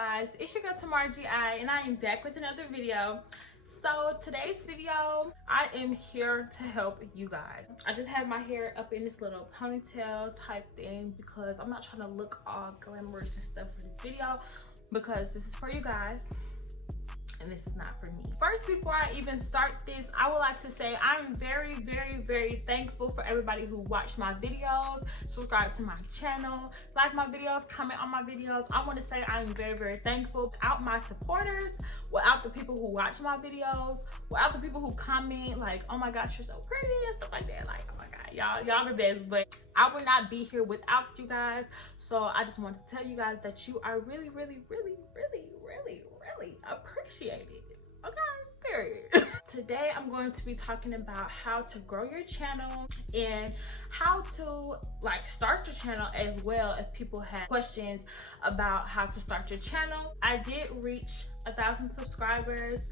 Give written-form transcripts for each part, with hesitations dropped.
guys, it's your girl Tymarrahgi and I am back with another video. So today's video, I am here to help you guys. I just have my hair up in this little ponytail type thing because I'm not trying to look all glamorous and stuff for this video, because this is for you guys and this is not for me. First, before I even start this, I would like to say I'm very thankful for everybody who watched my videos, subscribe to my channel, like my videos, comment on my videos. I want to say I'm very thankful. Without my supporters, without the people who watch my videos, without the people who comment like, oh my gosh, you're so pretty and stuff like that, like, oh my god, y'all the best. But I would not be here without you guys. So I just want to tell you guys that you are really appreciated. Okay, period. Today I'm going to be talking about how to grow your channel and how to like start your channel, as well if people have questions about how to start your channel. I did reach 1,000 subscribers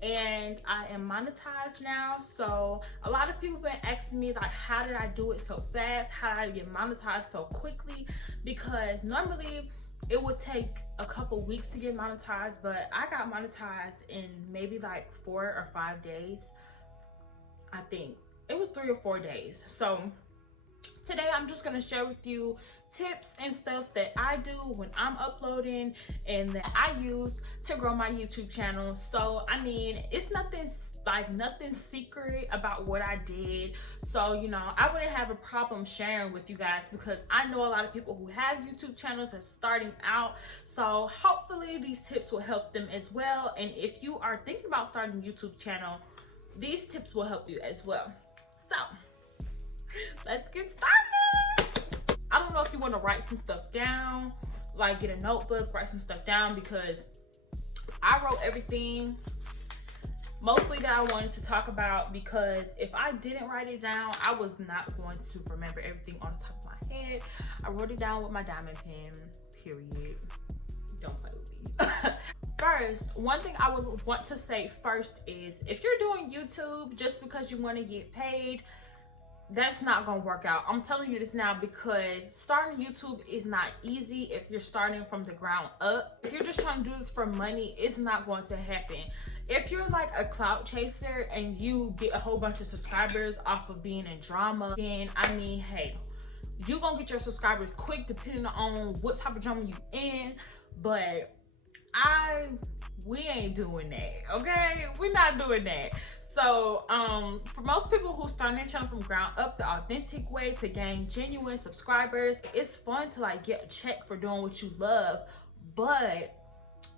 and I am monetized now. So a lot of people been asking me like, how did I do it so fast? How did I get monetized so quickly? Because normally it would take a couple weeks to get monetized, but I got monetized in maybe like 4 or 5 days. I think it was 3 or 4 days. So today I'm just gonna share with you tips and stuff that I do when I'm uploading and that I use to grow my YouTube channel. So I mean, it's nothing secret about what I did. So, you know, I wouldn't have a problem sharing with you guys because I know a lot of people who have YouTube channels that's starting out. So hopefully these tips will help them as well. And if you are thinking about starting a YouTube channel, these tips will help you as well. So let's get started. I don't know if you want to write some stuff down, like get a notebook, write some stuff down, because I wrote everything mostly that I wanted to talk about, because if I didn't write it down, I was not going to remember everything on the top of my head. I wrote it down with my diamond pen, period. Don't play with me. First, one thing I would want to say first is, if you're doing YouTube just because you want to get paid, that's not gonna work out. I'm telling you this now, because starting YouTube is not easy if you're starting from the ground up. If you're just trying to do this for money, it's not going to happen. If you're like a clout chaser and you get a whole bunch of subscribers off of being in drama, then I mean, hey, you gonna get your subscribers quick depending on what type of drama you in. But we ain't doing that, okay? We're not doing that. So for most people who start their channel from ground up, the authentic way to gain genuine subscribers, it's fun to like get a check for doing what you love, but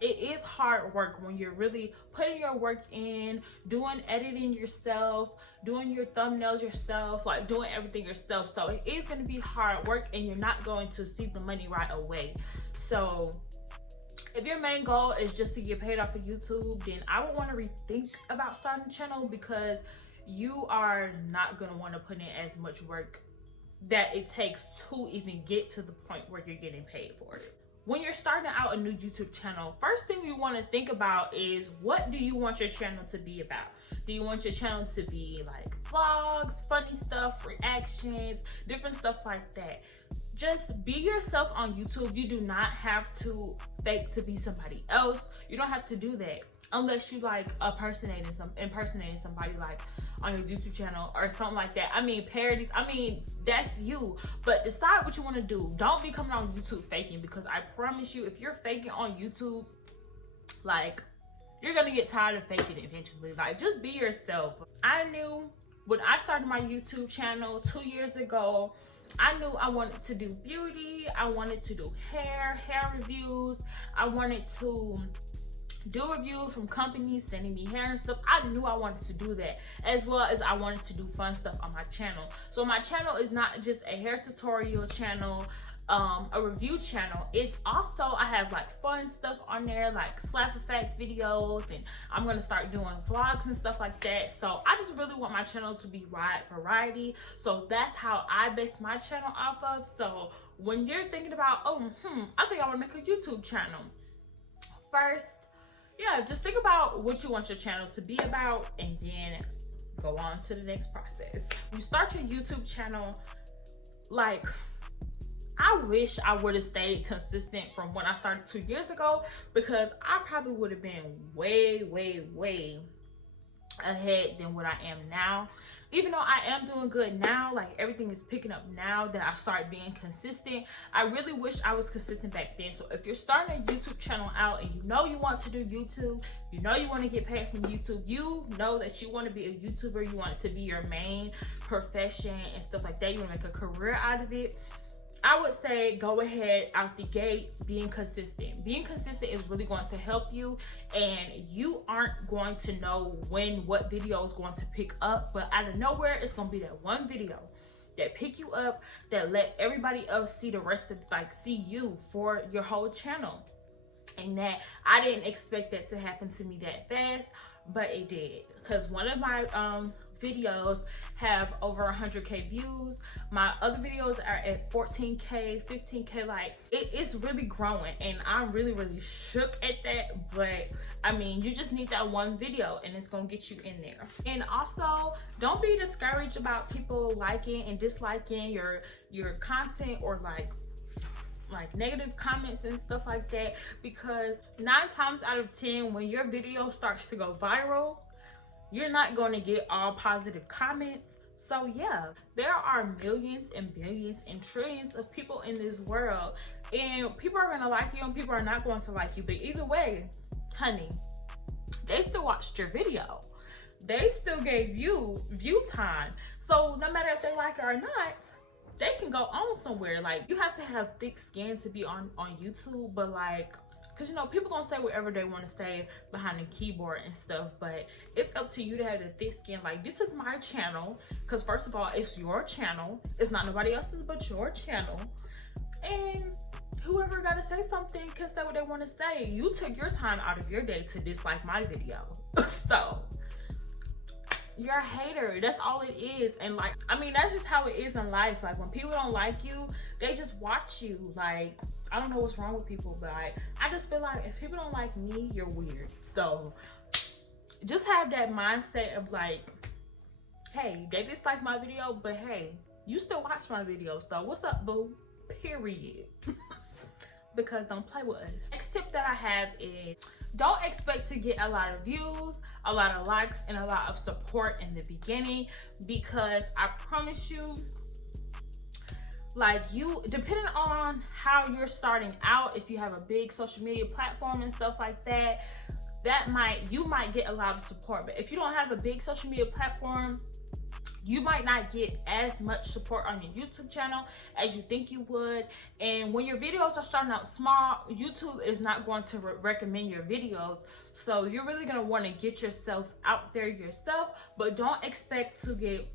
it is hard work when you're really putting your work in, doing editing yourself, doing your thumbnails yourself, like doing everything yourself. So it is going to be hard work and you're not going to see the money right away. So if your main goal is just to get paid off of YouTube, then I would want to rethink about starting a channel, because you are not going to want to put in as much work that it takes to even get to the point where you're getting paid for it. When you're starting out a new YouTube channel, first thing you want to think about is, what do you want your channel to be about? Do you want your channel to be like vlogs, funny stuff, reactions, different stuff like that? Just be yourself on YouTube. You do not have to fake to be somebody else. You don't have to do that unless you like impersonating somebody like on your YouTube channel or something like that. I mean, parodies, I mean, that's you. But decide what you want to do. Don't be coming on YouTube faking, because I promise you, if you're faking on YouTube, like, you're gonna get tired of faking eventually. Like, just be yourself. I knew when I started my YouTube channel 2 years ago, I knew I wanted to do beauty, I wanted to do hair reviews, I wanted to do reviews from companies sending me hair and stuff. I knew I wanted to do that, as well as I wanted to do fun stuff on my channel. So my channel is not just a hair tutorial channel, a review channel. It's also, I have like fun stuff on there, like slap effect videos, and I'm gonna start doing vlogs and stuff like that. So I just really want my channel to be wide variety. So that's how I base my channel off of. So when you're thinking about, I think I want to make a YouTube channel, first, yeah, just think about what you want your channel to be about, and then go on to the next process. You start your YouTube channel, like, I wish I would have stayed consistent from when I started 2 years ago, because I probably would have been way ahead than what I am now. Even though I am doing good now, like everything is picking up now that I started being consistent, I really wish I was consistent back then. So if you're starting a YouTube channel out and you know you want to do YouTube, you know you want to get paid from YouTube, you know that you want to be a YouTuber, you want it to be your main profession and stuff like that, you want to make a career out of it, I would say go ahead out the gate being consistent. Being consistent is really going to help you, and you aren't going to know when what video is going to pick up, but out of nowhere it's going to be that one video that pick you up, that let everybody else see the rest of, like, see you for your whole channel. And that I didn't expect that to happen to me that fast, but it did, because one of my videos have over 100k views. My other videos are at 14k, 15k. Like it's really growing, and I'm really shook at that. But I mean, you just need that one video and it's gonna get you in there. And also, don't be discouraged about people liking and disliking your content, or like negative comments and stuff like that, because 9 times out of 10 when your video starts to go viral, you're not going to get all positive comments. So yeah, there are millions and billions and trillions of people in this world, and people are going to like you and people are not going to like you, but either way, honey, they still watched your video, they still gave you view time. So no matter if they like it or not, they can go on somewhere. Like, you have to have thick skin to be on YouTube, but like, because you know, people gonna say whatever they want to say behind the keyboard and stuff, but it's up to you to have the thick skin. Like, this is my channel, because first of all, it's your channel, it's not nobody else's but your channel, and whoever gotta say something can say what they want to say. You took your time out of your day to dislike my video. So you're a hater, that's all it is. And like, I mean, that's just how it is in life. Like, when people don't like you, they just watch you. Like, I don't know what's wrong with people, but I just feel like if people don't like me, you're weird. So just have that mindset of like, hey, they dislike my video, but hey, you still watch my video, so what's up, boo? Period. Because don't play with us. Next tip that I have is, don't expect to get a lot of views, a lot of likes, and a lot of support in the beginning, because I promise you, like, you, depending on how you're starting out, if you have a big social media platform and stuff like that, you might get a lot of support. But if you don't have a big social media platform, you might not get as much support on your YouTube channel as you think you would. And when your videos are starting out small, YouTube is not going to recommend your videos. So you're really going to want to get yourself out there yourself, but don't expect to get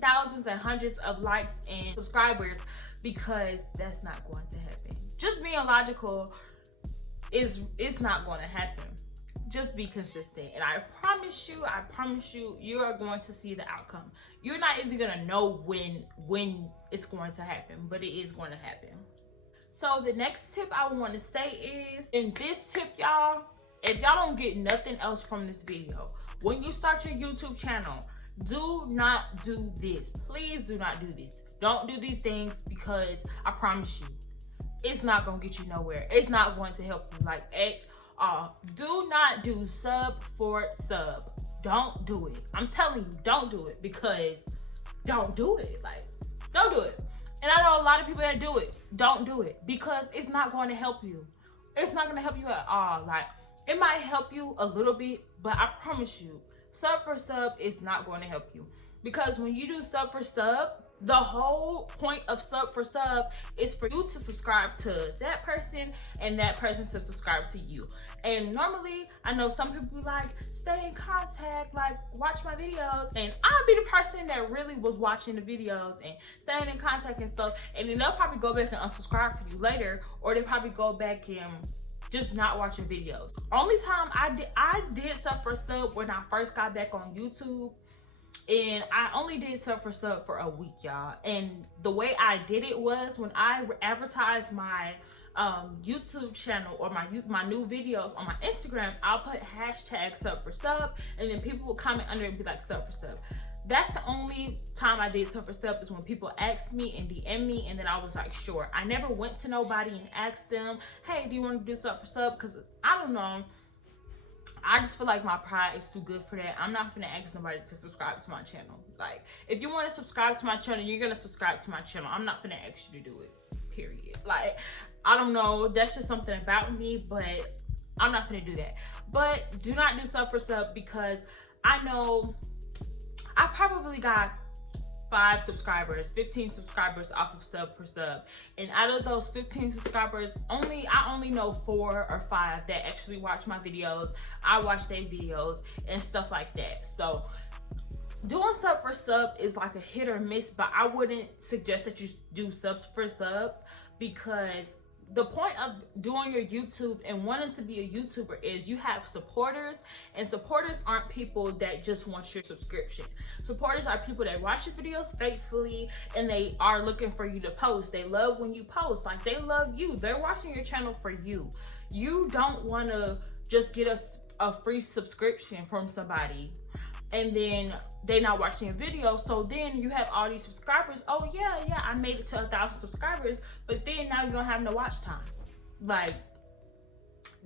thousands and hundreds of likes and subscribers, because that's not going to happen. Just being logical it's not going to happen. Just be consistent, and I promise you, you are going to see the outcome. You're not even gonna know when it's going to happen, but it is going to happen. So the next tip I want to say is, in this tip, y'all, if y'all don't get nothing else from this video, when you start your YouTube channel, do not do this. Please do not do this. Don't do these things, because I promise you, it's not gonna get you nowhere. It's not going to help you. Like, do not do sub for sub. Don't do it. I'm telling you, don't do it, because don't do it. Like, don't do it. And I know a lot of people that do it. Don't do it, because it's not going to help you. It's not going to help you at all. Like, it might help you a little bit, but I promise you, sub for sub is not going to help you. Because when you do sub for sub, the whole point of sub for sub is for you to subscribe to that person and that person to subscribe to you. And normally, I know some people be like, stay in contact, like, watch my videos. And I'll be the person that really was watching the videos and staying in contact and stuff. And then they'll probably go back and unsubscribe for you later, or they probably go back and just not watching videos. Only time I did sub for sub when I first got back on YouTube. And I only did sub for sub for a week, y'all. And the way I did it was, when I advertised my YouTube channel or my new videos on my Instagram, I'll put hashtag sub for sub, and then people will comment under and be like, sub for sub. That's the only time I did sub for sub, is when people asked me and DM me, and then I was like, sure. I never went to nobody and asked them, hey, do you want to do sub for sub? Because I don't know, I just feel like my pride is too good for that. I'm not gonna ask nobody to subscribe to my channel. Like, if you want to subscribe to my channel, you're gonna subscribe to my channel. I'm not gonna ask you to do it, period. Like, I don't know, that's just something about me, but I'm not gonna do that. But do not do sub for sub, because I know I probably got 5 subscribers, 15 subscribers off of sub for sub, and out of those 15 subscribers, I only know 4 or 5 that actually watch my videos. I watch their videos and stuff like that. So doing sub for sub is like a hit or miss, but I wouldn't suggest that you do subs for subs, because the point of doing your YouTube and wanting to be a YouTuber is you have supporters, and supporters aren't people that just want your subscription. Supporters are people that watch your videos faithfully, and they are looking for you to post. They love when you post. Like, they love you. They're watching your channel for you. You don't want to just get a free subscription from somebody and then they not watching your video. So then you have all these subscribers. Oh yeah, I made it to 1,000 subscribers, but then now you don't have no watch time. Like,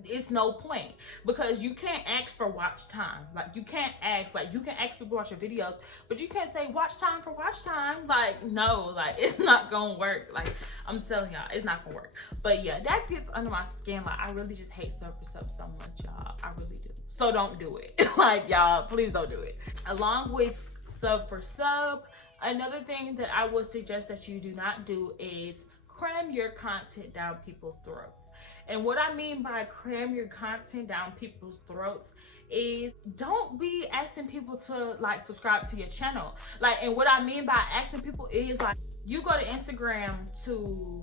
it's no point, because you can't ask for watch time. Like, you can't ask, like, you can ask people to watch your videos, but you can't say watch time for watch time. Like, no, like, it's not gonna work. Like, I'm telling y'all, it's not gonna work. But yeah, that gets under my skin. Like, I really just hate sub for sub so much, y'all. I really do. So don't do it. Like, y'all, please don't do it. Along with sub for sub, another thing that I would suggest that you do not do is cram your content down people's throats. And what I mean by cram your content down people's throats is, don't be asking people to, like, subscribe to your channel. Like, and what I mean by asking people is, like, you go to Instagram to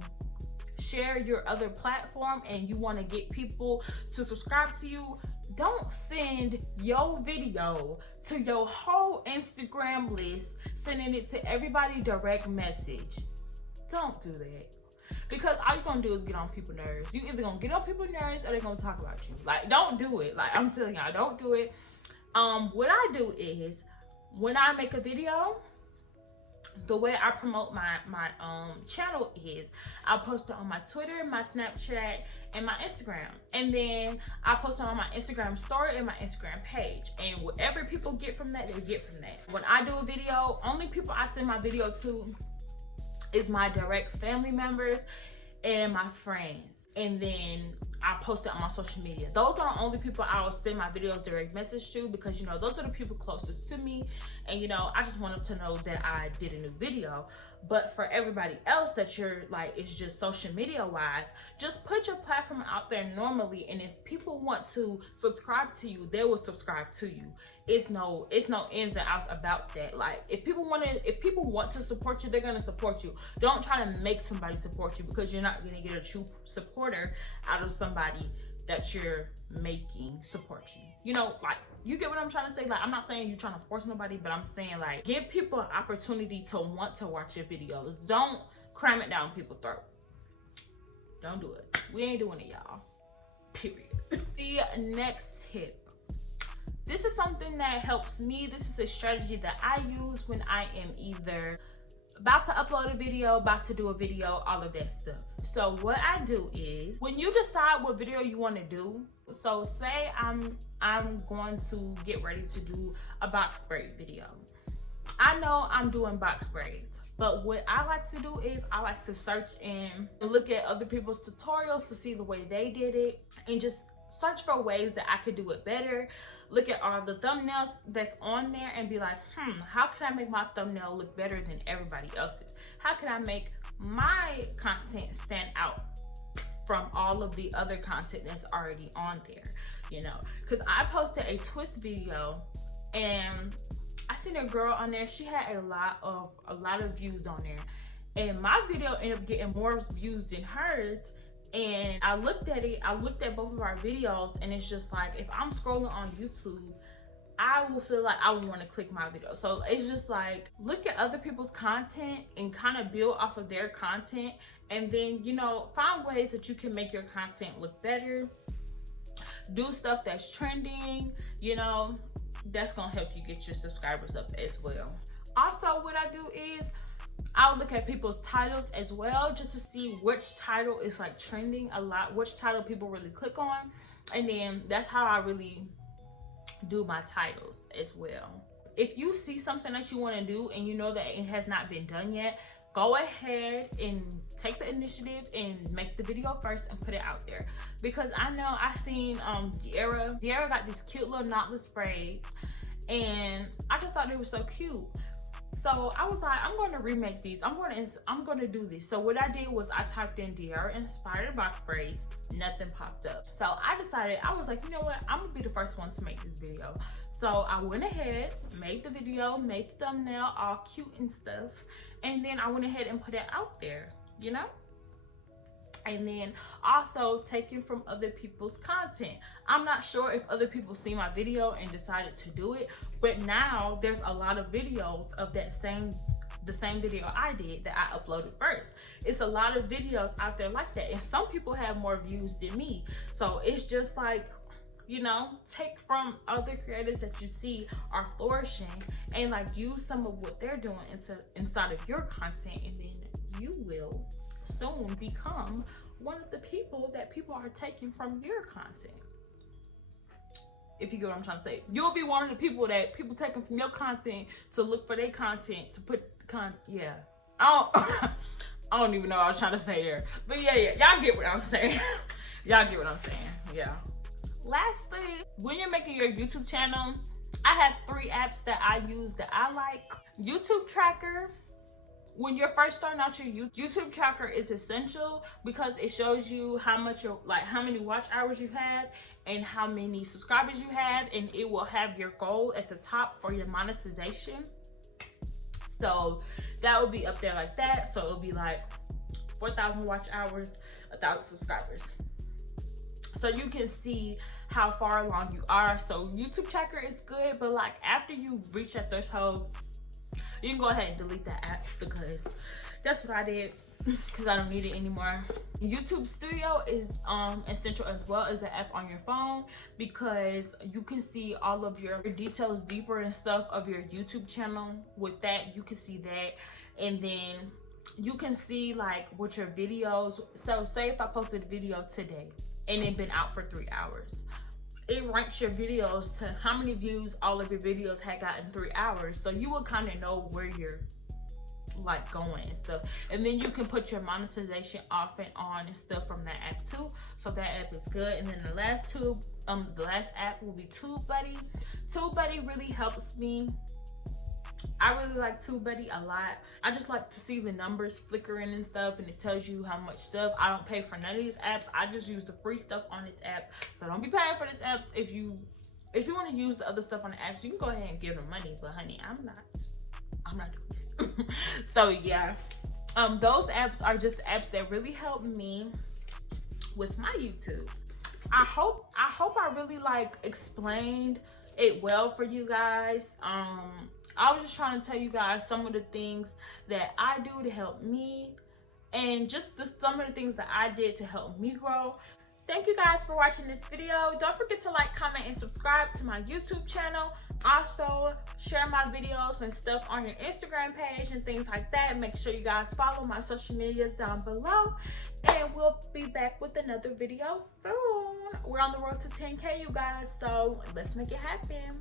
share your other platform and you want to get people to subscribe to you. Don't send your video to your whole Instagram list, sending it to everybody direct message. Don't do that. Because all you're gonna do is get on people's nerves. You either gonna get on people's nerves or they're gonna talk about you. Like, don't do it. Like, I'm telling y'all, don't do it. What I do is, when I make a video, the way I promote my channel is, I post it on my Twitter, my Snapchat, and my Instagram. And then I post it on my Instagram story and my Instagram page. And whatever people get from that, they get from that. When I do a video, only people I send my video to is my direct family members and my friends. And then I post it on my social media. Those are the only people I will send my videos direct message to, because, you know, those are the people closest to me. And, you know, I just want them to know that I did a new video. But for everybody else that you're like, it's just social media wise, just put your platform out there normally. And if people want to subscribe to you, they will subscribe to you. It's no ins and outs about that. Like, if people want to support you, they're gonna support you. Don't try to make somebody support you, because you're not gonna get a true supporter out of somebody that you're making support you. You know, like, you get what I'm trying to say? Like, I'm not saying you're trying to force nobody, but I'm saying, like, give people an opportunity to want to watch your videos. Don't cram it down people's throat. Don't do it. We ain't doing it, y'all. Period. The next tip. This is something that helps me. This is a strategy that I use when I am either about to upload a video, about to do a video, all of that stuff. So what I do is, when you decide what video you want to do, so say I'm going to get ready to do a box braid video. I know I'm doing box braids, but what I like to do is, I like to search and look at other people's tutorials to see the way they did it, and just search for ways that I could do it better. Look at all the thumbnails that's on there and be like, how can I make my thumbnail look better than everybody else's? How can I make my content stand out from all of the other content that's already on there? You know, because I posted a twist video and I seen a girl on there. She had a lot of views on there, and my video ended up getting more views than hers. And I looked at it, I looked at both of our videos, and it's just like, if I'm scrolling on YouTube, I will feel like I would want to click my video. So it's just like, look at other people's content and kind of build off of their content, and then, you know, find ways that you can make your content look better. Do stuff that's trending, you know. that's gonna help you get your subscribers up as well. Also, what I do is I'll look at people's titles as well, just to see which title is like trending a lot, which title people really click on, and then that's how I really do my titles as well. If you see something that you want to do and you know that it has not been done yet, go ahead and take the initiative and make the video first and put it out there. Because I know I seen Tiara got this cute little knotless braids, and I just thought they were so cute. So I was like, I'm going to remake these. I'm going to do this. So what I did was I typed in Tiara inspired box braids. Nothing popped up. So I decided, I was like, you know what? I'm going to be the first one to make this video. So I went ahead, made the video, made the thumbnail all cute and stuff. And then I went ahead and put it out there, you know? And then also taking from other people's content. I'm not sure if other people see my video and decided to do it, but now there's a lot of videos of the same video I did that I uploaded first. It's a lot of videos out there like that, and some people have more views than me. So it's just like, you know, take from other creators that you see are flourishing and like use some of what they're doing inside of your content, and then you will soon become one of the people that people are taking from your content. If you get what I'm trying to say, you'll be one of the people that people taking from your content to look for their content to put yeah. I don't even know what I was trying to say there, but yeah, y'all get what I'm saying. Y'all get what I'm saying, yeah. Lastly, when you're making your YouTube channel, I have 3 apps that I use that I like. YouTube Tracker. When you're first starting out your YouTube Tracker is essential because it shows you how many watch hours you have and how many subscribers you have, and it will have your goal at the top for your monetization. So that will be up there like that. So it'll be like 4,000 watch hours, 1,000 subscribers. So you can see how far along you are. So YouTube Tracker is good, but like after you reach that threshold, you can go ahead and delete that app, because that's what I did, because I don't need it anymore. YouTube Studio is essential as well as an app on your phone, because you can see all of your details deeper and stuff of your YouTube channel. With that, you can see that, and then you can see like what your videos. So say if I posted a video today and it been out for 3 hours, it ranks your videos to how many views all of your videos had gotten 3 hours. So you will kind of know where you're like going and stuff. And then you can put your monetization off and on and stuff from that app too. So that app is good. And then the last app will be TubeBuddy. TubeBuddy really helps me. I really like TubeBuddy a lot. I just like to see the numbers flickering and stuff, and it tells you how much stuff. I don't pay for none of these apps. I just use the free stuff on this app. So don't be paying for this app. If you want to use the other stuff on the apps, you can go ahead and give them money. But honey, I'm not doing that. So yeah, those apps are just apps that really help me with my YouTube. I hope I really like explained it well for you guys. I was just trying to tell you guys some of the things that I do to help me, and just some of the things that I did to help me grow. Thank you guys for watching this video. Don't forget to like, comment, and subscribe to my YouTube channel. Also, share my videos and stuff on your Instagram page and things like that. Make sure you guys follow my social medias down below. And we'll be back with another video soon. We're on the road to 10K, you guys. So let's make it happen.